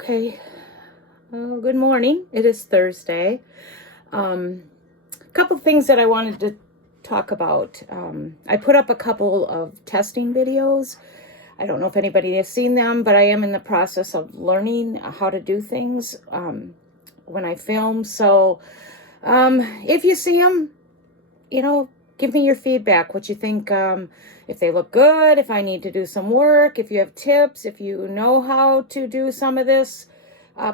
Okay. Good morning. It is Thursday. A couple things that I wanted to talk about. I put up a couple of testing videos. I don't know if anybody has seen them, but I am in the process of learning how to do things when I film. So if you see them, give me your feedback, what you think, if they look good, if I need to do some work, if you have tips, if you know how to do some of this,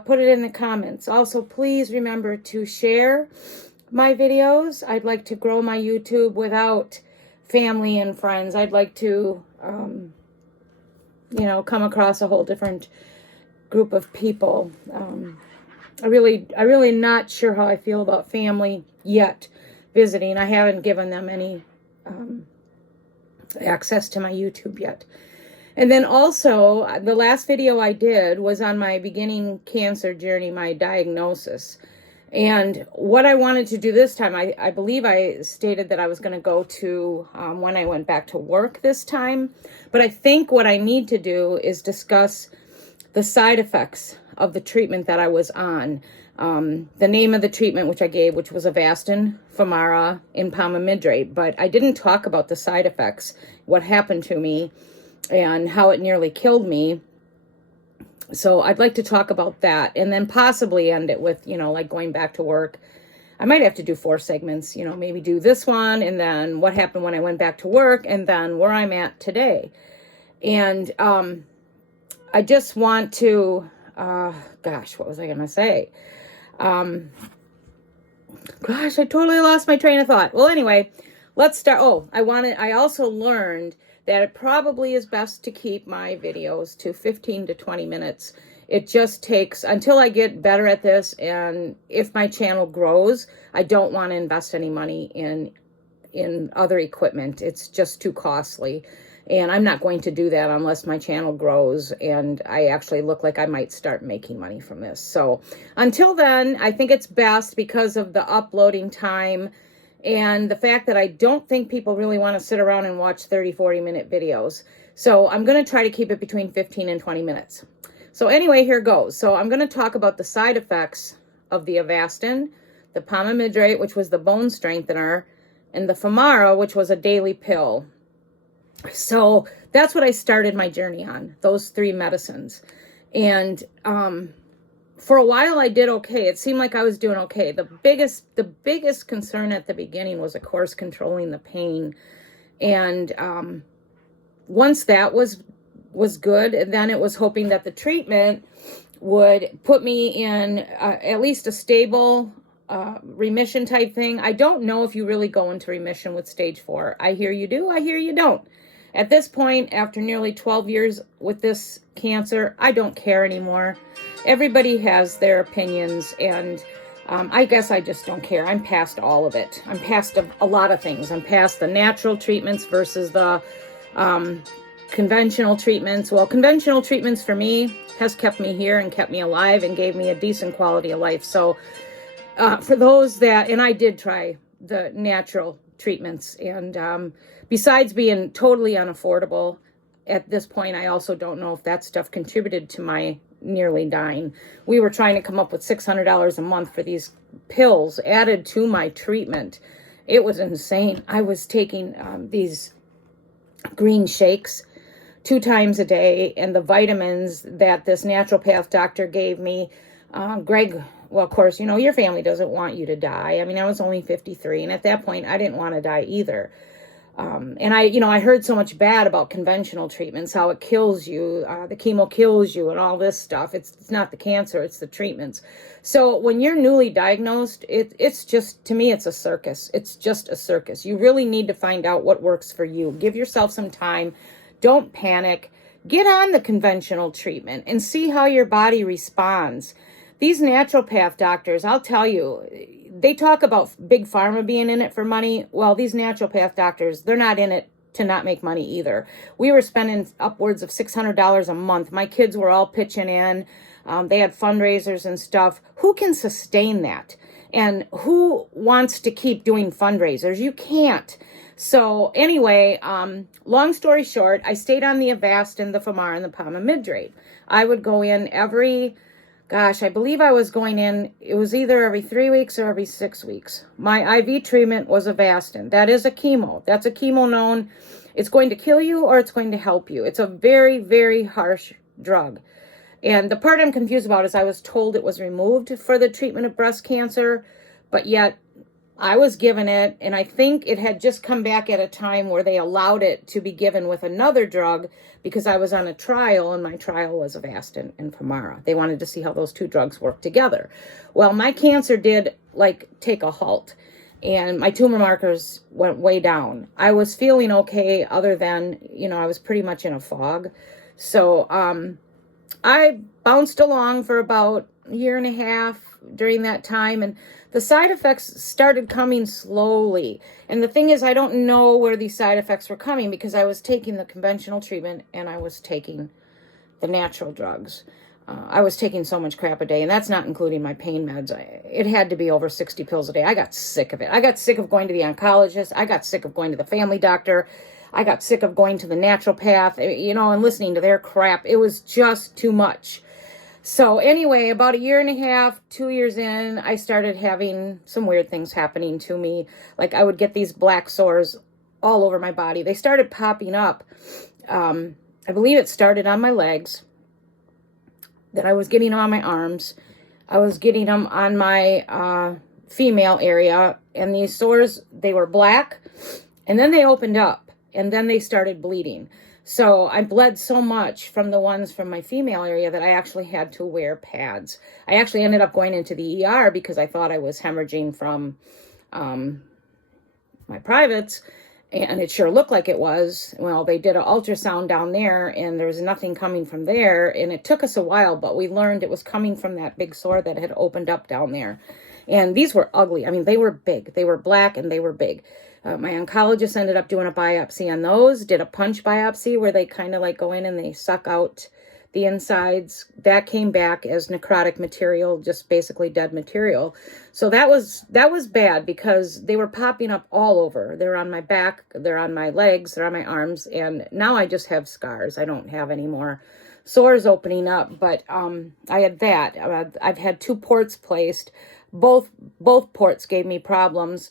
put it in the comments. Also, please remember to share my videos. I'd like to grow my YouTube without family and friends. I'd like to, come across a whole different group of people. I really not sure how I feel about family yet visiting. I haven't given them any access to my YouTube yet. And then also, the last video I did was on my beginning cancer journey, my diagnosis. And what I wanted to do this time, I believe I stated that I was going to go to when I went back to work this time. But I think what I need to do is discuss the side effects of the treatment that I was on. The name of the treatment which I gave, which was Avastin, Femara, and Pamamidrate. But I didn't talk about the side effects, what happened to me, and how it nearly killed me. So I'd like to talk about that and then possibly end it with, like going back to work. I might have to do 4 segments, maybe do this one and then what happened when I went back to work and then where I'm at today. And I just want to, what was I going to say? I totally lost my train of thought. Well, anyway, let's start. I also learned that it probably is best to keep my videos to 15 to 20 minutes. It just takes, until I get better at this, and if my channel grows, I don't want to invest any money in other equipment. It's just too costly. And I'm not going to do that unless my channel grows and I actually look like I might start making money from this. So until then, I think it's best because of the uploading time and the fact that I don't think people really want to sit around and watch 30, 40-minute videos. So I'm going to try to keep it between 15 and 20 minutes. So anyway, here goes. So I'm going to talk about the side effects of the Avastin, the Pamamidrate, which was the bone strengthener, and the Femara, which was a daily pill. So that's what I started my journey on, those 3 medicines. And for a while I did okay. It seemed like I was doing okay. The biggest concern at the beginning was, of course, controlling the pain. And once that was good, and then it was hoping that the treatment would put me in at least a stable remission type thing. I don't know if you really go into remission with stage 4. I hear you do, I hear you don't. At this point, after nearly 12 years with this cancer, I don't care anymore. Everybody has their opinions, and I guess I just don't care. I'm past all of it. I'm past a lot of things. I'm past the natural treatments versus the conventional treatments. Well, conventional treatments for me has kept me here and kept me alive and gave me a decent quality of life. So for those that, and I did try the natural treatments, and besides being totally unaffordable at this point, I also don't know if that stuff contributed to my nearly dying. We were trying to come up with $600 a month for these pills added to my treatment. It was insane. I was taking these green shakes 2 times a day, and the vitamins that this naturopath doctor gave me. Greg, well, of course, your family doesn't want you to die. I mean, I was only 53, and at that point, I didn't want to die either. And I heard so much bad about conventional treatments, how it kills you, the chemo kills you and all this stuff. It's not the cancer, it's the treatments. So when you're newly diagnosed, it's just, to me, it's a circus. It's just a circus. You really need to find out what works for you. Give yourself some time. Don't panic. Get on the conventional treatment and see how your body responds. These naturopath doctors, I'll tell you, they talk about big pharma being in it for money. Well, these naturopath doctors, they're not in it to not make money either. We were spending upwards of $600 a month. My kids were all pitching in. They had fundraisers and stuff. Who can sustain that? And who wants to keep doing fundraisers? You can't. So anyway, long story short, I stayed on the Avastin, the Femara, and the Pamamidrate. I would go in every gosh, I believe I was going in, it was either every 3 weeks or every 6 weeks. My IV treatment was Avastin. That is a chemo. That's a chemo known. It's going to kill you or it's going to help you. It's a very, very harsh drug. And the part I'm confused about is I was told it was removed for the treatment of breast cancer, but yet I was given it, and I think it had just come back at a time where they allowed it to be given with another drug because I was on a trial, and my trial was Avastin and Femara. They wanted to see how those two drugs work together. Well, my cancer did take a halt, and my tumor markers went way down. I was feeling okay other than, I was pretty much in a fog. So I bounced along for about a year and a half during that time, and the side effects started coming slowly. And the thing is, I don't know where these side effects were coming because I was taking the conventional treatment and I was taking the natural drugs. I was taking so much crap a day, and that's not including my pain meds. It had to be over 60 pills a day. I got sick of it. I got sick of going to the oncologist. I got sick of going to the family doctor. I got sick of going to the naturopath, and listening to their crap. It was just too much. So anyway, about a year and a half, 2 years in, I started having some weird things happening to me. Like I would get these black sores all over my body. They started popping up. I believe it started on my legs. Then I was getting them on my arms. I was getting them on my female area. And these sores, they were black. And then they opened up. And then they started bleeding. So I bled so much from the ones from my female area that I actually had to wear pads. I actually ended up going into the ER because I thought I was hemorrhaging from my privates, and it sure looked like it was. Well, they did an ultrasound down there, and there was nothing coming from there, and it took us a while, but we learned it was coming from that big sore that had opened up down there. And these were ugly. I mean, they were big. They were black, and they were big. My oncologist ended up doing a biopsy on those, did a punch biopsy where they kind of go in and they suck out the insides. That came back as necrotic material, just basically dead material. So that was bad because they were popping up all over. They're on my back, they're on my legs, they're on my arms, and now I just have scars. I don't have any more sores opening up, but I had that. I've had 2 ports placed. Both ports gave me problems.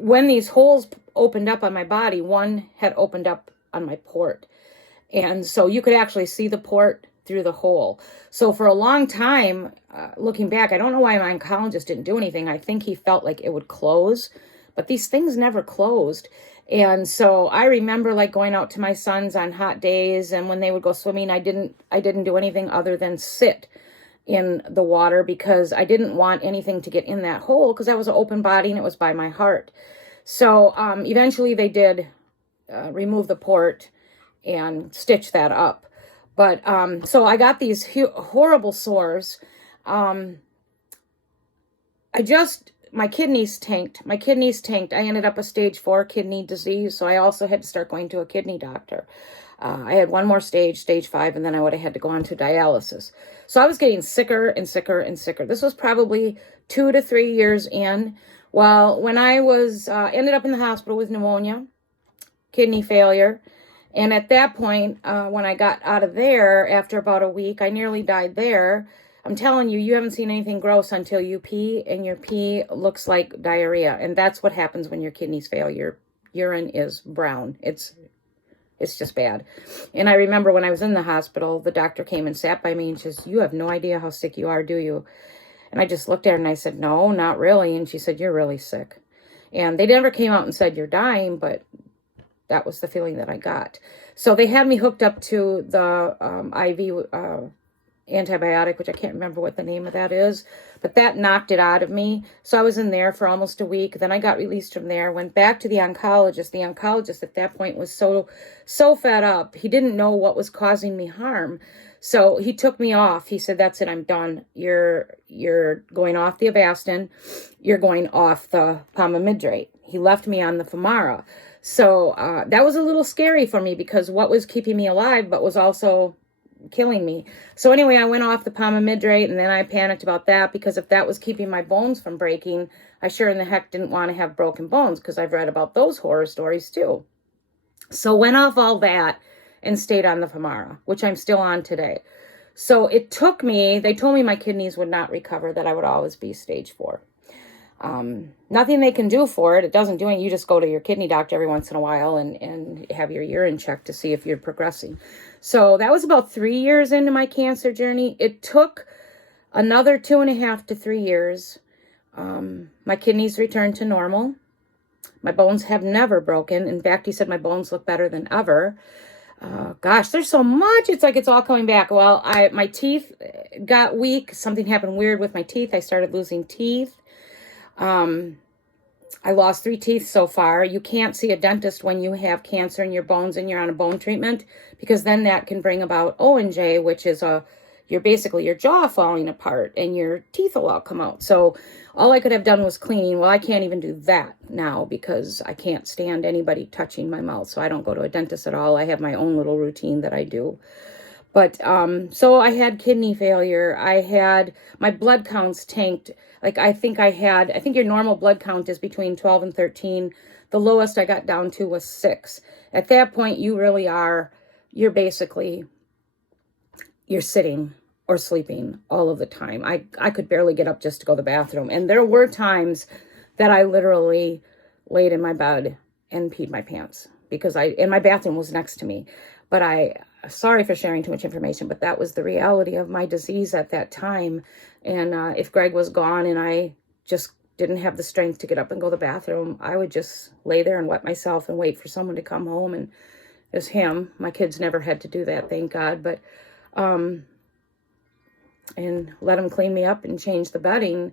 When these holes opened up on my body, one had opened up on my port. And so you could actually see the port through the hole. So for a long time, looking back, I don't know why my oncologist didn't do anything. I think he felt like it would close, but these things never closed. And so I remember going out to my sons on hot days, and when they would go swimming, I didn't do anything other than sit in the water because I didn't want anything to get in that hole because I was an open body and it was by my heart. So eventually they did remove the port and stitch that up. But so I got these horrible sores. My kidneys tanked. I ended up a stage 4 kidney disease. So I also had to start going to a kidney doctor. I had one more stage 5, and then I would have had to go on to dialysis. So I was getting sicker and sicker and sicker. This was probably 2 to 3 years in. Well, when I was ended up in the hospital with pneumonia, kidney failure, and at that point, when I got out of there, after about a week, I nearly died there. I'm telling you, you haven't seen anything gross until you pee, and your pee looks like diarrhea, and that's what happens when your kidneys fail. Your urine is brown. It's just bad. And I remember when I was in the hospital, the doctor came and sat by me and says, "You have no idea how sick you are, do you?" And I just looked at her and I said, "No, not really." And she said, "You're really sick." And they never came out and said, "You're dying," but that was the feeling that I got. So they had me hooked up to the IV antibiotic, which I can't remember what the name of that is, but that knocked it out of me. So I was in there for almost a week. Then I got released from there, went back to the oncologist. The oncologist at that point was so fed up. He didn't know what was causing me harm. So he took me off. He said, "That's it, I'm done. You're going off the Avastin. You're going off the Pamamidrate." He left me on the Femara. So that was a little scary for me because what was keeping me alive but was also killing me. So anyway, I went off the Pamamidrate, and then I panicked about that because if that was keeping my bones from breaking, I sure in the heck didn't want to have broken bones because I've read about those horror stories too. So went off all that and stayed on the Femara, which I'm still on today. So it took me, they told me my kidneys would not recover, that I would always be stage 4. Nothing they can do for it. It doesn't do it. You just go to your kidney doctor every once in a while and have your urine checked to see if you're progressing. So that was about 3 years into my cancer journey. It took another 2.5 to 3 years. My kidneys returned to normal. My bones have never broken. In fact, he said my bones look better than ever. Gosh, there's so much. It's like it's all coming back. Well, my teeth got weak. Something happened weird with my teeth. I started losing teeth. I lost 3 teeth so far. You can't see a dentist when you have cancer in your bones and you're on a bone treatment, because then that can bring about O&J, which is you're basically your jaw falling apart and your teeth will all come out. So all I could have done was cleaning. Well, I can't even do that now because I can't stand anybody touching my mouth. So I don't go to a dentist at all. I have my own little routine that I do. But so I had kidney failure. I had my blood counts tanked. Like I think your normal blood count is between 12 and 13. The lowest I got down to was 6. At that point, you're sitting or sleeping all of the time. I could barely get up just to go to the bathroom. And there were times that I literally laid in my bed and peed my pants and my bathroom was next to me. But sorry for sharing too much information, but that was the reality of my disease at that time. And if Greg was gone and I just didn't have the strength to get up and go to the bathroom, I would just lay there and wet myself and wait for someone to come home. And it was him. My kids never had to do that, thank God. But and let him clean me up and change the bedding.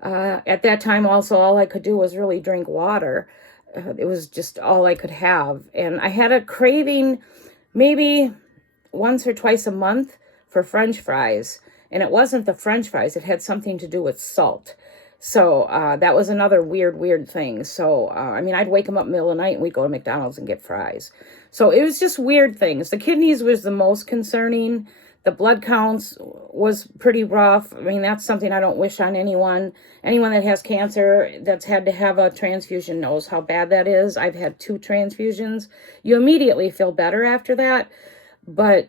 At that time, also, all I could do was really drink water. It was just all I could have. And I had a craving maybe once or twice a month for French fries. And it wasn't the French fries. It had something to do with salt. So that was another weird thing. So, I'd wake him up in the middle of the night and we'd go to McDonald's and get fries. So it was just weird things. The kidneys was the most concerning. The blood counts was pretty rough. That's something I don't wish on anyone. Anyone that has cancer that's had to have a transfusion knows how bad that is. I've had 2 transfusions. You immediately feel better after that. But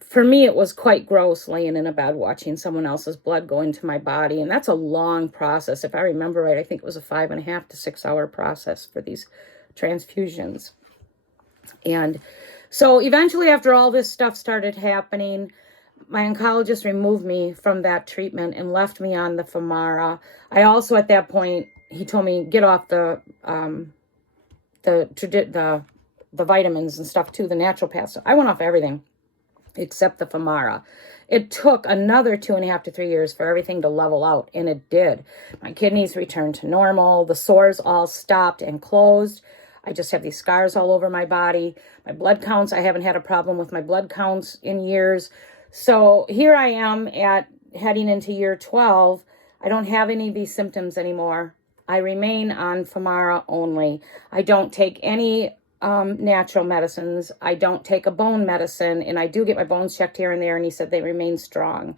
for me, it was quite gross laying in a bed watching someone else's blood go into my body. And that's a long process. If I remember right, I think it was a 5.5 to 6 hour process for these transfusions. And so eventually, after all this stuff started happening, my oncologist removed me from that treatment and left me on the Femara. I also, at that point, he told me, get off the vitamins and stuff too, the naturopath. So I went off everything except the Femara. It took another 2.5 to 3 years for everything to level out, and it did. My kidneys returned to normal. The sores all stopped and closed. I just have these scars all over my body. My blood counts, I haven't had a problem with my blood counts in years. So here I am heading into year 12. I don't have any of these symptoms anymore. I remain on Femara only. I don't take any natural medicines. I don't take a bone medicine, and I do get my bones checked here and there, and he said they remain strong.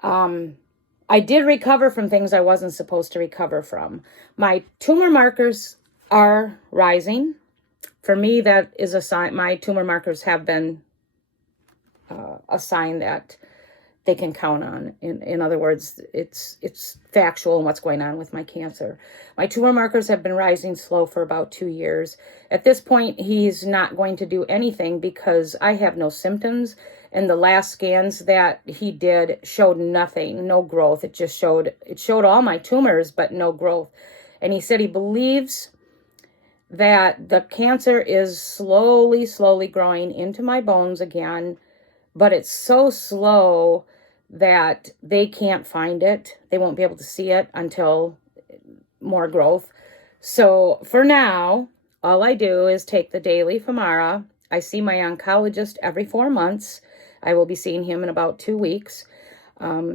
I did recover from things I wasn't supposed to recover from. My tumor markers are rising. For me, that is a sign. My tumor markers have been a sign that they can count on. In other words, it's factual in what's going on with my cancer. My tumor markers have been rising slow for about 2 years. At this point, he's not going to do anything because I have no symptoms. And the last scans that he did showed nothing, no growth. It showed all my tumors, but no growth. And he said he believes that the cancer is slowly growing into my bones again, but it's so slow that they can't find it. They won't be able to see it until more growth. So for now, all I do is take the daily Femara. I see my oncologist every 4 months. I will be seeing him in about 2 weeks.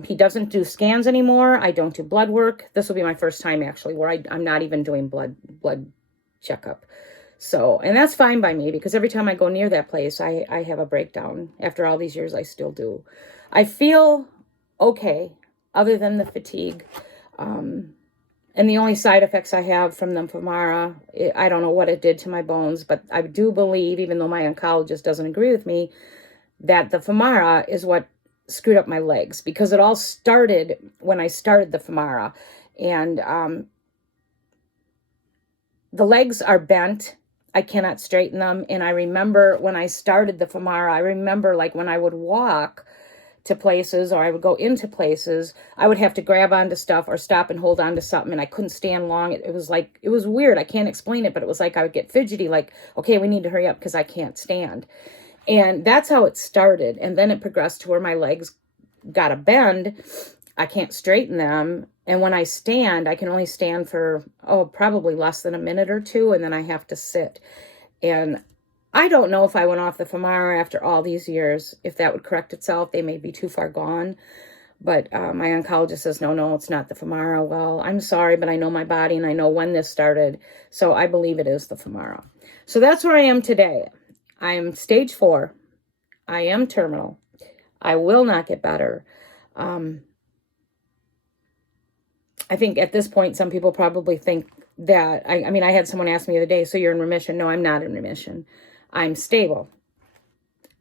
He doesn't do scans anymore. I don't do blood work. This will be my first time actually where I'm not even doing blood checkup. So, and that's fine by me because every time I go near that place, I have a breakdown. After all these years, I still do. I feel okay, other than the fatigue. And the only side effects I have from the Femara, I don't know what it did to my bones, but I do believe, even though my oncologist doesn't agree with me, that the Femara is what screwed up my legs, because it all started when I started the Femara. And the legs are bent. I cannot straighten them. And I remember when I started the Femara, I remember like when I would walk to places or I would go into places, I would have to grab onto stuff or stop and hold on to something, and I couldn't stand long. It was like, it was weird. I can't explain it, but it was like I would get fidgety, like, okay, we need to hurry up because I can't stand. And that's how it started. And then it progressed to where my legs got a bend. I can't straighten them. And when I stand, I can only stand for, probably less than a minute or two. And then I have to sit. And I don't know if I went off the Femara after all these years, if that would correct itself. They may be too far gone. But my oncologist says, no, it's not the Femara. Well, I'm sorry, but I know my body and I know when this started. So I believe it is the Femara. So that's where I am today. I am stage 4. I am terminal. I will not get better. I think at this point, some people probably think that, I mean, I had someone ask me the other day, so you're in remission? No, I'm not in remission. I'm stable.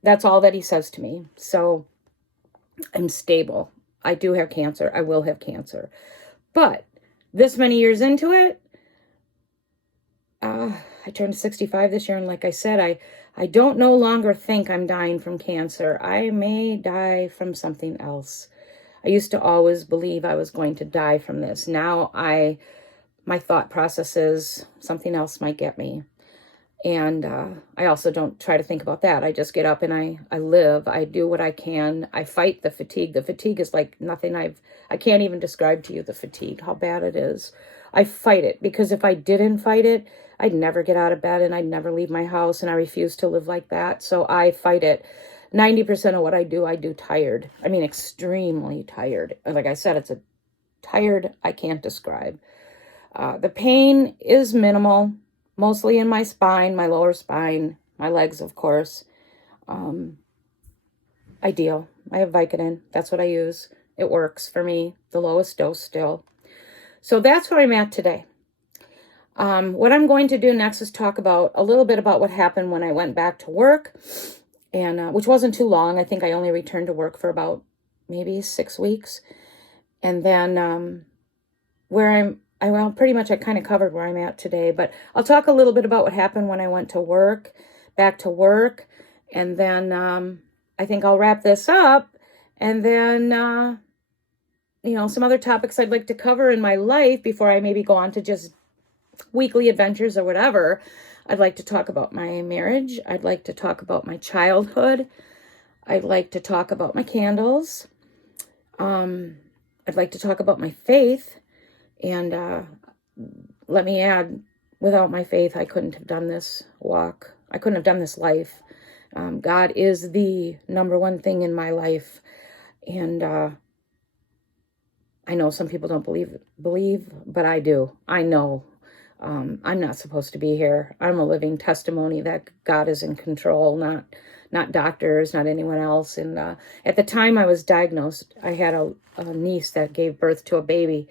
That's all that he says to me. So I'm stable. I do have cancer. I will have cancer. But this many years into it, I turned 65 this year. And like I said, I don't no longer think I'm dying from cancer. I may die from something else. I used to always believe I was going to die from this. Now my thought process is something else might get me. And I also don't try to think about that. I just get up and I live. I do what I can. I fight the fatigue. The fatigue is like nothing I can't even describe to you the fatigue, how bad it is. I fight it, because if I didn't fight it, I'd never get out of bed and I'd never leave my house, and I refuse to live like that. So I fight it. 90% of what I do tired. I mean, extremely tired. Like I said, it's a tired I can't describe. The pain is minimal, mostly in my spine, my lower spine, my legs, of course. Ideal. I have Vicodin. That's what I use. It works for me. The lowest dose still. So that's where I'm at today. What I'm going to do next is talk about a little bit about what happened when I went back to work. And which wasn't too long. I think I only returned to work for about maybe 6 weeks. And then pretty much I kind of covered where I'm at today. But I'll talk a little bit about what happened when I went to work, back to work. And then I think I'll wrap this up. And then, some other topics I'd like to cover in my life before I maybe go on to just weekly adventures or whatever. I'd like to talk about my marriage. I'd like to talk about my childhood. I'd like to talk about my candles. I'd like to talk about my faith. And let me add, without my faith, I couldn't have done this walk. I couldn't have done this life. God is the number one thing in my life. And I know some people don't believe, but I do. I know. I'm not supposed to be here. I'm a living testimony that God is in control, not doctors, not anyone else. And at the time I was diagnosed, I had a niece that gave birth to a baby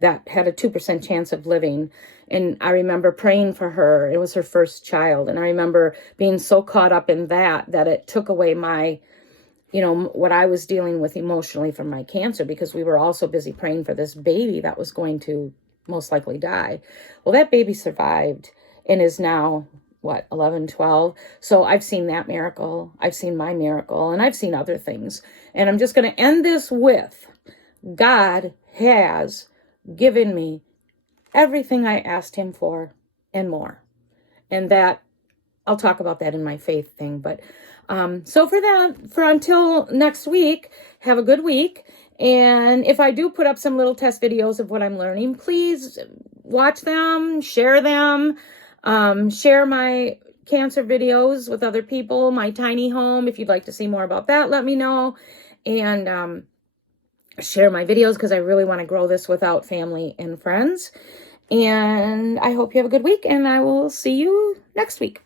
that had a 2% chance of living. And I remember praying for her. It was her first child. And I remember being so caught up in that it took away my, what I was dealing with emotionally from my cancer, because we were also busy praying for this baby that was going to most likely die. Well, that baby survived and is now, 11, 12. So I've seen that miracle. I've seen my miracle, and I've seen other things. And I'm just going to end this with, God has given me everything I asked him for and more. And that, I'll talk about that in my faith thing. But so until next week, have a good week. And if I do put up some little test videos of what I'm learning, please watch them, share them, share my cancer videos with other people, my tiny home. If you'd like to see more about that, let me know. And share my videos, because I really want to grow this without family and friends. And I hope you have a good week, and I will see you next week.